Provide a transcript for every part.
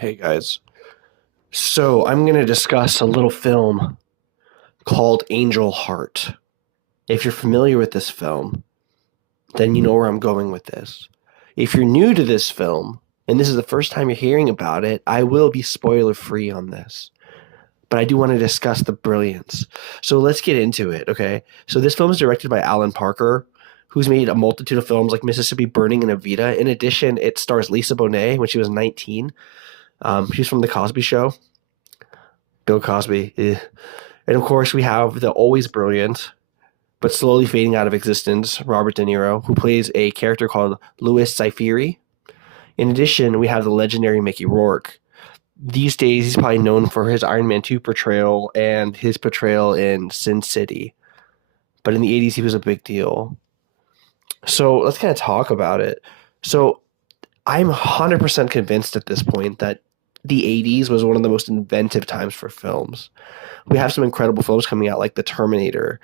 Hey guys, so I'm going to discuss a little film called Angel Heart. If you're familiar with this film, then you know where I'm going with this. If you're new to this film, and this is the first time you're hearing about it, I will be spoiler free on this. But I do want to discuss the brilliance. So let's get into it, okay? So this film is directed by Alan Parker, who's made a multitude of films like Mississippi Burning and Evita. In addition, it stars Lisa Bonet when she was 19. She's from The Cosby Show. Bill Cosby. And of course, we have the always brilliant, but slowly fading out of existence, Robert De Niro, who plays a character called Louis Cypheri. In addition, we have the legendary Mickey Rourke. These days, he's probably known for his Iron Man 2 portrayal and his portrayal in Sin City. But in the 80s, he was a big deal. So let's kind of talk about it. So I'm 100% convinced at this point that the 80s was one of the most inventive times for films. We have some incredible films coming out like The Terminator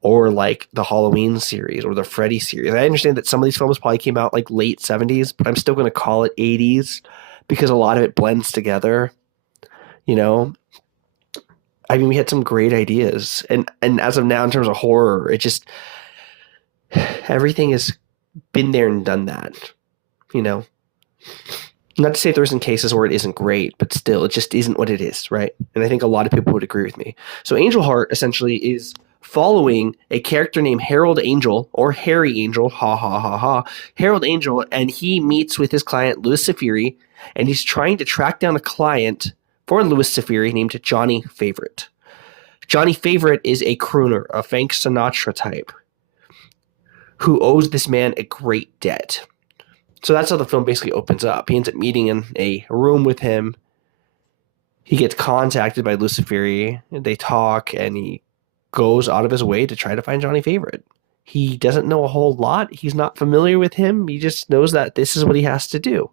or like the Halloween series or the Freddy series. I understand that some of these films probably came out like late 70s, but I'm still going to call it 80s because a lot of it blends together, you know? I mean, we had some great ideas. And as of now, in terms of horror, it just, everything has been there and done that, you know? Not to say there isn't cases where it isn't great, but still, it just isn't what it is, right? And I think a lot of people would agree with me. So Angel Heart essentially is following a character named Harold Angel, or Harry Angel, ha ha ha ha, Harold Angel, and he meets with his client, Louis Cypheri, and he's trying to track down a client for Louis Cypheri named Johnny Favorite. Johnny Favorite is a crooner, a Frank Sinatra type, who owes this man a great debt. So that's how the film basically opens up. He ends up meeting in a room with him. He gets contacted by Luciferi. They talk, and he goes out of his way to try to find Johnny Favorite. He doesn't know a whole lot. He's not familiar with him. He just knows that this is what he has to do.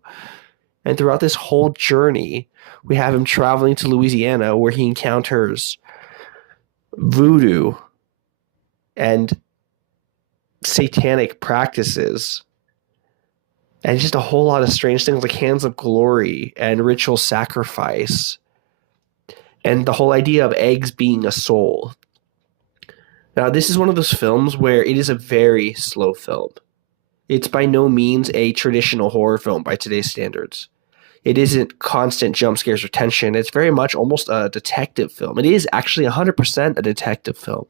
And throughout this whole journey, we have him traveling to Louisiana where he encounters voodoo and satanic practices. And just a whole lot of strange things like hands of glory and ritual sacrifice. And the whole idea of eggs being a soul. Now, this is one of those films where it is a very slow film. It's by no means a traditional horror film by today's standards. It isn't constant jump scares or tension. It's very much almost a detective film. It is actually 100% a detective film.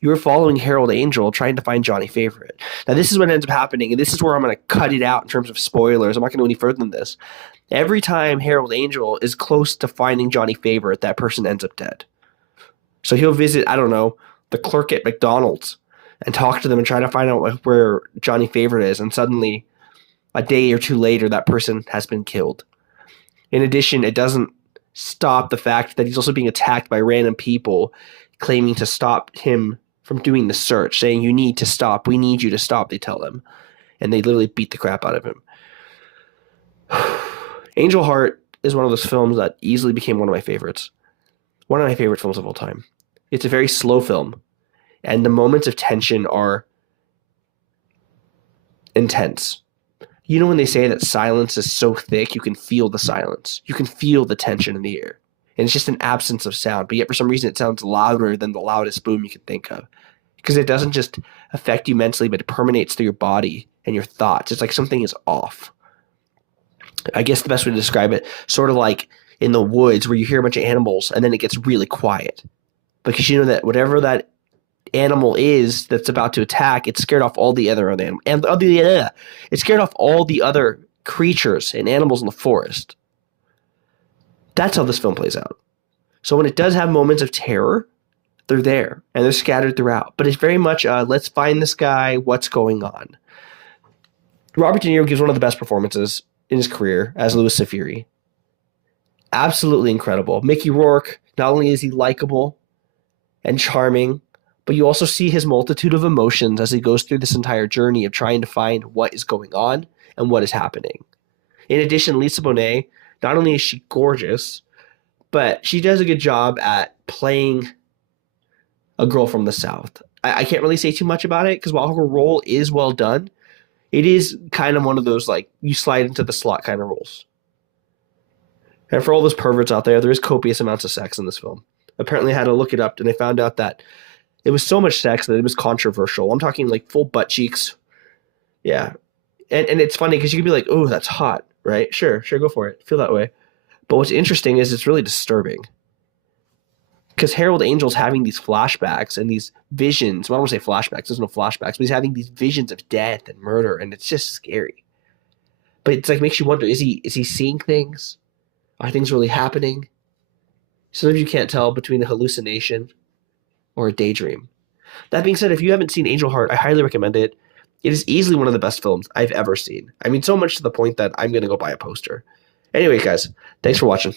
You are following Harold Angel trying to find Johnny Favorite. Now, this is what ends up happening, and this is where I'm going to cut it out in terms of spoilers. I'm not going to go any further than this. Every time Harold Angel is close to finding Johnny Favorite, that person ends up dead. So he'll visit, I don't know, the clerk at McDonald's and talk to them and try to find out where Johnny Favorite is, and suddenly, a day or two later, that person has been killed. In addition, it doesn't stop the fact that he's also being attacked by random people claiming to stop him from doing the search, saying, "You need to stop. We need you to stop," they tell him. And they literally beat the crap out of him. Angel Heart is one of those films that easily became one of my favorites. One of my favorite films of all time. It's a very slow film, and the moments of tension are intense. You know when they say that silence is so thick, you can feel the silence. You can feel the tension in the air. And it's just an absence of sound. But yet for some reason it sounds louder than the loudest boom you can think of. Because it doesn't just affect you mentally, but it permeates through your body and your thoughts. It's like something is off. I guess the best way to describe it, sort of like in the woods where you hear a bunch of animals and then it gets really quiet. Because you know that whatever that animal is that's about to attack, it scared off all the other animals, and it scared off all the other creatures and animals in the forest. That's how this film plays out. So when it does have moments of terror, they're there and they're scattered throughout. But it's very much let's find this guy, what's going on. Robert De Niro gives one of the best performances in his career as Louis Cypheri. Absolutely incredible. Mickey Rourke, not only is he likable and charming, but you also see his multitude of emotions as he goes through this entire journey of trying to find what is going on and what is happening. In addition, Lisa Bonet, not only is she gorgeous, but she does a good job at playing a girl from the South. I can't really say too much about it because while her role is well done, it is kind of one of those like you slide into the slot kind of roles. And for all those perverts out there is copious amounts of sex in this film. Apparently, I had to look it up, and I found out that it was so much sex that it was controversial. I'm talking like full butt cheeks. Yeah. And it's funny because you can be like, oh, that's hot, right? Sure, go for it. Feel that way. But what's interesting is it's really disturbing. Because Harold Angel's having these flashbacks and these visions. Well, I don't want to say flashbacks. There's no flashbacks, but he's having these visions of death and murder, and it's just scary. But it's like makes you wonder: is he seeing things? Are things really happening? Sometimes you can't tell between a hallucination or a daydream. That being said, if you haven't seen Angel Heart, I highly recommend it. It is easily one of the best films I've ever seen. I mean, so much to the point that I'm going to go buy a poster. Anyway, guys, thanks for watching.